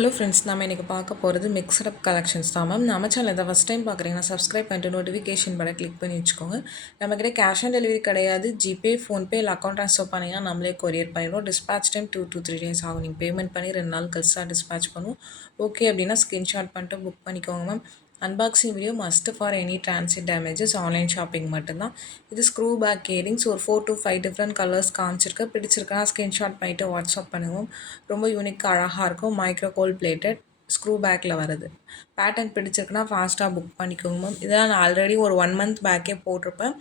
Hello friends, நம்ம இன்றைக்கி பார்க்க போகிறது மிக்சட் அப் கலெக்ஷன்ஸ் தான் மேம். நம்ம சேனல் இதை ஃபஸ்ட் டைம் பார்க்குறீங்கன்னா சப்ஸ்கிரைப் பண்ணிட்டு நோட்டிஃபிகேஷன் பட்டன் கிளிக் பண்ணி வச்சுக்கோங்க. நம்மக்கிட்ட கேஷ் ஆன் டெலிவரி கிடையாது. ஜிபே, ஃபோன்பே இல்லை அக்கௌண்ட் ட்ரான்ஸ்ஃபர் பண்ணிங்கன்னா நம்மளே கொரியர் பண்ணிடுவோம். டிஸ்பேச் டைம் 2 to 3 days ஆகும். நீங்கள் பேமெண்ட் பண்ணி 2 நாள் கழிச்சு தான் டிஸ்பேச் பண்ணுவோம். ஓகே அப்படின்னா ஸ்க்ரீன்ஷாட் பண்ணிட்டு புக் பண்ணிக்கோங்க ma'am. Unboxing video must for any transit damages. Online shopping மட்டும்தான். இது ஸ்க்ரூ பேக் இயரிங்ஸ் ஒரு 4 to 5 டிஃப்ரெண்ட் கலர்ஸ் காமிச்சிருக்கேன். பிடிச்சிருக்கா ஸ்க்ரீன்ஷாட் பண்ணிவிட்டு வாட்ஸ்அப் பண்ணுவோம். ரொம்ப யூனிக்காக அழகாக இருக்கும். மைக்ரோ கோல்ட் பிளேட்டட் ஸ்க்ரூ பேக்கில் வருது. பேட்டர்ன் பிடிச்சிருக்குன்னா ஃபாஸ்ட்டாக புக் பண்ணிக்கோங்க மேம். இதெல்லாம் நான் ஆல்ரெடி ஒரு 1 month பேக்கே போட்டிருப்பேன்.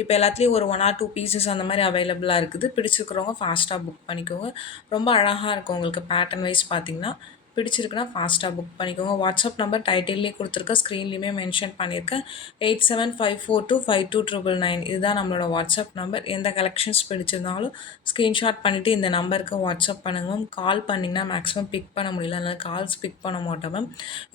இப்போ எல்லாத்துலேயும் ஒரு 1 or 2 பீசஸ் அந்த மாதிரி அவைலபிளாக இருக்குது. பிடிச்சிருக்கிறவங்க ஃபாஸ்ட்டாக புக் பண்ணிக்கோங்க. ரொம்ப அழகாக இருக்கும். உங்களுக்கு பேட்டர்ன் வைஸ் பார்த்திங்கன்னா பிடிச்சிருக்குன்னா ஃபாஸ்ட்டாக புக் பண்ணிக்கோங்க. வாட்ஸ்அப் நம்பர் டைட்டில்லேயே கொடுத்துருக்கேன், ஸ்க்ரீன்லேயுமே மென்ஷன் பண்ணியிருக்கேன். 8754252999 இதுதான் நம்மளோட வாட்ஸ்அப் நம்பர். எந்த கலெக்ஷன்ஸ் பிடிச்சிருந்தாலும் ஸ்க்ரீன்ஷாட் பண்ணிவிட்டு இந்த நம்பருக்கு வாட்ஸ்அப் பண்ணுங்க மேம். கால் பண்ணிங்கன்னா மேக்ஸிமம் பிக் பண்ண முடியல, அதனால் கால்ஸ் பிக் பண்ண மாட்டோம் மேம்.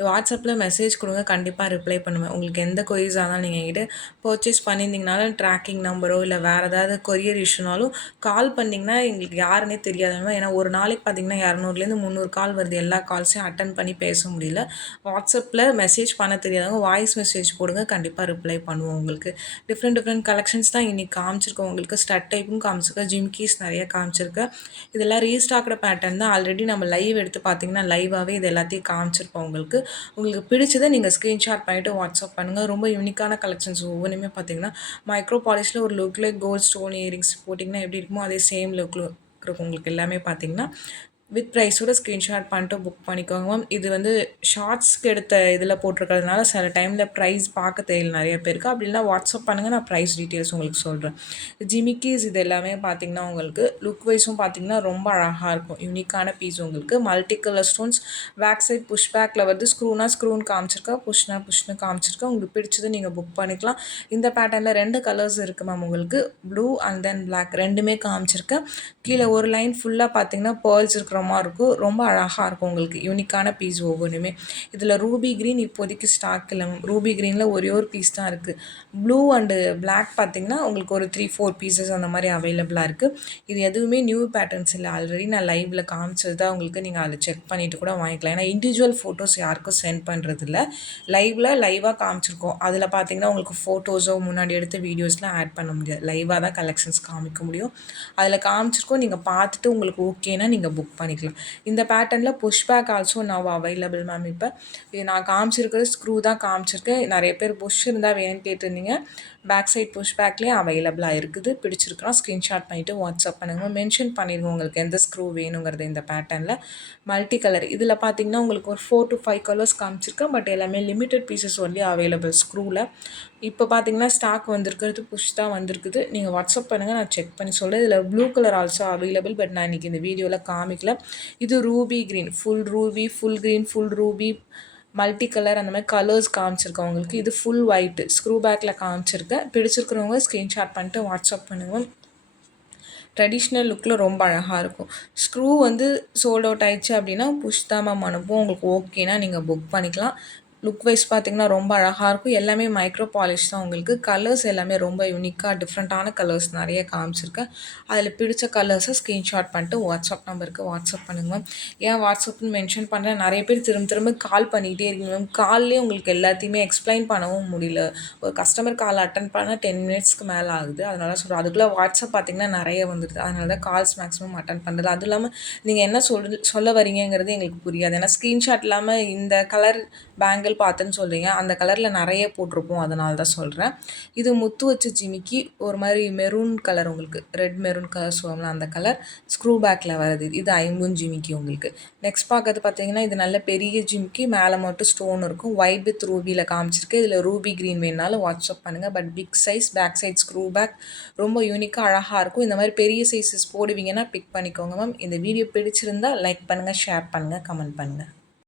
வாட்ஸ்அப்பில் மெசேஜ் கொடுங்க, கண்டிப்பாக ரிப்ளை பண்ணுவேன். உங்களுக்கு எந்த கொரியர்ஸாக இருந்தாலும் நீங்கள் என்கிட்ட பர்ச்சேஸ் பண்ணியிருந்தீங்கனாலும் ட்ராக்கிங் நம்பரோ இல்லை வேறு ஏதாவது கொரியர் இஷ்யூனாலும் கால் பண்ணிங்கன்னா எங்களுக்கு யாருன்னே தெரியாது மேம். ஏன்னா ஒரு நாளைக்கு பார்த்திங்கன்னா 200லேருந்து 300 கால் வருது. எல்லா கால்ஸையும் அட்டன் பண்ணி பேச முடியல. வாட்ஸ்அப்பில் மெசேஜ் பண்ண தெரியாதவங்க வாய்ஸ் மெசேஜ் போடுங்க, கண்டிப்பாக ரிப்ளை பண்ணுவோம். உங்களுக்கு டிஃப்ரெண்ட் கலெக்ஷன்ஸ் தான் இன்றைக்கி காமிச்சிருக்கோம். உங்களுக்கு ஸ்டட் டைப்பும் காமிச்சிருக்கேன், ஜிம்கீஸ் நிறைய காமிச்சிருக்கேன். இதெல்லாம் ரீஸ்டாக்டு பேட்டர்ன் தான். ஆல்ரெடி நம்ம லைவ் எடுத்து பார்த்தீங்கன்னா லைவாகவே இது எல்லாத்தையும் காமிச்சிருப்போம். உங்களுக்கு பிடிச்சதை நீங்கள் ஸ்க்ரீன்ஷாட் பண்ணிவிட்டு வாட்ஸ்அப் பண்ணுங்கள். ரொம்ப யூனிக்கான கலெக்ஷன்ஸ் ஒவ்வொன்றுமே பார்த்தீங்கன்னா மைக்ரோ பாலிஷில் ஒரு லுக்கில் கோல்ட் ஸ்டோன் இயரிங்ஸ் போட்டிங்கன்னா எப்படி இருக்குமோ அதே சேம் லுக்கில் இருக்கும். உங்களுக்கு எல்லாமே பார்த்தீங்கன்னா வித் ப்ரைஸோட ஸ்க்ரீன்ஷாட் பண்ணிட்டு புக் பண்ணிக்கோங்க மேம். இது வந்து ஷார்ட்ஸ்க்கு எடுத்த இதில் போட்டிருக்கிறதுனால சில டைமில் ப்ரைஸ் பார்க்க தெரியல நிறைய பேருக்கு. அப்படின்னா வாட்ஸ்அப் பண்ணுங்கள், நான் ப்ரைஸ் டீட்டெயில்ஸ் உங்களுக்கு சொல்கிறேன். ஜிமிக்கீஸ் இது எல்லாமே பார்த்திங்கன்னா உங்களுக்கு லுக் வைஸும் பார்த்திங்கன்னா ரொம்ப அழகாக இருக்கும். யூனிக்கான பீஸ். உங்களுக்கு multi colour stones back side push பேக்கில் வருது. ஸ்க்ரூன்னு காமிச்சிருக்கேன், புஷ்னு காமிச்சிருக்கேன். உங்களுக்கு பிடிச்சது நீங்கள் புக் பண்ணிக்கலாம். இந்த பேட்டர்னில் 2 கலர்ஸ் இருக்குது மேம். உங்களுக்கு ப்ளூ அண்ட் தென் பிளாக் ரெண்டுமே காமிச்சிருக்கேன். கீழே ஒரு லைன் ஃபுல்லாக பார்த்திங்கன்னா பேர்ல்ஸ் இருக்கிற மாதிரி இருக்கும். ரொம்ப அழகாக இருக்கும். உங்களுக்கு யூனிக்கான பீஸ் ஒவ்வொன்றுமே. இதில் ரூபி க்ரீன் இப்போதைக்கு ஸ்டாக் இல்லை மேம். ரூபி க்ரீனில் ஒரே ஒரு பீஸ் தான் இருக்குது. ப்ளூ அண்டு பிளாக் பார்த்திங்கன்னா உங்களுக்கு ஒரு 3-4 பீசஸ் அந்த மாதிரி அவைலபிளாக இருக்குது. இது எதுவுமே நியூ பேட்டர்ன்ஸ் இல்லை. ஆல்ரெடி நான் லைவில் காமிச்சது தான். உங்களுக்கு நீங்கள் அதில் செக் பண்ணிவிட்டு கூட வாங்கிக்கலாம். ஏன்னா இண்டிவிஜுவல் ஃபோட்டோஸ் யாருக்கும் சென்ட் பண்ணுறதில்ல. லைவாக காமிச்சிருக்கோம். அதில் பார்த்திங்கன்னா உங்களுக்கு ஃபோட்டோஸோ முன்னாடி எடுத்த வீடியோஸ்லாம் ஆட் பண்ண முடியாது. லைவாக தான் கலெக்ஷன்ஸ் காமிக்க முடியும். அதில் காமிச்சிருக்கோம். நீங்கள் பார்த்துட்டு உங்களுக்கு ஓகேனா நீங்கள் புக் பண்ணிக்கலாம். இந்த பேட்டர்னில் push back also now available ma'am. இப்போ இது நான் காமிச்சிருக்கிறது ஸ்க்ரூ தான் காமிச்சிருக்கேன். நிறைய பேர் புஷ் இருந்தால் வேணும்னு கேட்டிருந்தீங்க. பேக் சைட் புஷ் பேக்லேயே அவைலபிளாக இருக்குது. பிடிச்சிருக்குன்னா ஸ்க்ரீன்ஷாட் பண்ணிவிட்டு வாட்ஸ்அப் பண்ணுங்கள். மென்ஷன் பண்ணிடுவோம் உங்களுக்கு எந்த ஸ்க்ரூ வேணுங்கிறது. இந்த பேட்டர்னில் மல்டி கலர் இதில் பார்த்திங்கன்னா உங்களுக்கு ஒரு 4 to 5 கலர்ஸ் காமிச்சிருக்கேன். பட் எல்லாமே லிமிட்டட் பீசஸ் ஒன்லி அவைலபிள் ஸ்க்ரூவில். இப்போ பார்த்திங்கன்னா ஸ்டாக் வந்திருக்கிறது புஷ் தான் வந்திருக்குது. நீங்கள் வாட்ஸ்அப் பண்ணுங்கள், நான் செக் பண்ணி சொல்கிறேன். இதில் blue colour also available. But நான் இன்றைக்கி இந்த வீடியோவில் காமிக்கல. இது Ruby green, full Ruby, full green, full Ruby, multi colour அந்த மாதிரி கலர்ஸ் காமிச்சிருக்கேன் உங்களுக்கு. இது ஃபுல் ஒயிட்டு ஸ்க்ரூ பேக்கில் காமிச்சிருக்கேன். பிடிச்சிருக்கிறவங்க ஸ்க்ரீன்ஷாட் பண்ணிட்டு வாட்ஸ்அப் பண்ணுங்கள். ட்ரெடிஷ்னல் லுக்கில் ரொம்ப அழகாக இருக்கும். ஸ்க்ரூ வந்து சோல்ட் அவுட் ஆயிடுச்சு அப்படின்னா புஷ் தான் மேம் அனுப்புவோம். உங்களுக்கு ஓகேனா நீங்கள் புக் பண்ணிக்கலாம். லுக் வைஸ் பார்த்திங்கன்னா ரொம்ப அழகாக இருக்கும். எல்லாமே மைக்ரோ பாலிஷ் தான். உங்களுக்கு கலர்ஸ் எல்லாமே ரொம்ப யூனிக்காக டிஃப்ரெண்ட்டான கலர்ஸ் நிறைய காமிச்சிருக்கேன். அதில் பிடிச்ச கலர்ஸை ஸ்க்ரீன்ஷாட் பண்ணிட்டு வாட்ஸ்அப் நம்பருக்கு வாட்ஸ்அப் பண்ணுங்க மேம். ஏன் வாட்ஸ்அப்னு மென்ஷன் பண்ணுறேன், நிறைய பேர் திரும்ப கால் பண்ணிகிட்டே இருக்கீங்க மேம். கால்லேயே உங்களுக்கு எல்லாத்தையுமே எக்ஸ்பிளைன் பண்ணவும் முடியல. ஒரு கஸ்டமர் கால் அட்டன் பண்ண 10 minutesக்கு மேலே ஆகுது. அதனால சொல்கிறேன். அதுக்குள்ளே வாட்ஸ்அப் பார்த்திங்கன்னா நிறைய வந்துடுது. அதனால தான் கால்ஸ் மேக்ஸிமம் அட்டன் பண்ணுறது. அதுவும் இல்லாமல் நீங்கள் என்ன சொல்ல வரீங்கிறது எங்களுக்கு புரியாது. ஏன்னா ஸ்க்ரீன்ஷாட் இல்லாமல் இந்த கலர் பேங்கிள் பார்த்துன்னு சொல்கிறீங்க, அந்த கலரில் நிறைய போட்டிருப்போம். அதனால தான் சொல்கிறேன். இது முத்து வச்ச ஜிமிக்கி ஒரு மாதிரி மெரூன் கலர், உங்களுக்கு ரெட் மெரூன் கலர் சொல்லுவாங்க அந்த கலர் ஸ்க்ரூ பேக்கில் வருது. இது 5 ஜிமிக்கி உங்களுக்கு. நெக்ஸ்ட் பார்க்கறது பார்த்தீங்கன்னா இது நல்ல பெரிய ஜிமிக்கி, மேலே மட்டும் ஸ்டோன் இருக்கும். ஒயிட் வித் ரூபியில் காமிச்சிருக்கு. இதில் ரூபி க்ரீன் வேணுனாலும் வாட்ஸ்அப் பண்ணுங்கள். But big size back side screw back ரொம்ப யூனிக்காக அழகாக இருக்கும். இந்த மாதிரி பெரிய சைஸஸ் போடுவீங்கன்னா பிக் பண்ணிக்கோங்க மேம். இந்த வீடியோ பிடிச்சிருந்தால் லைக் பண்ணுங்கள், ஷேர் பண்ணுங்கள், கமெண்ட் பண்ணுங்கள்.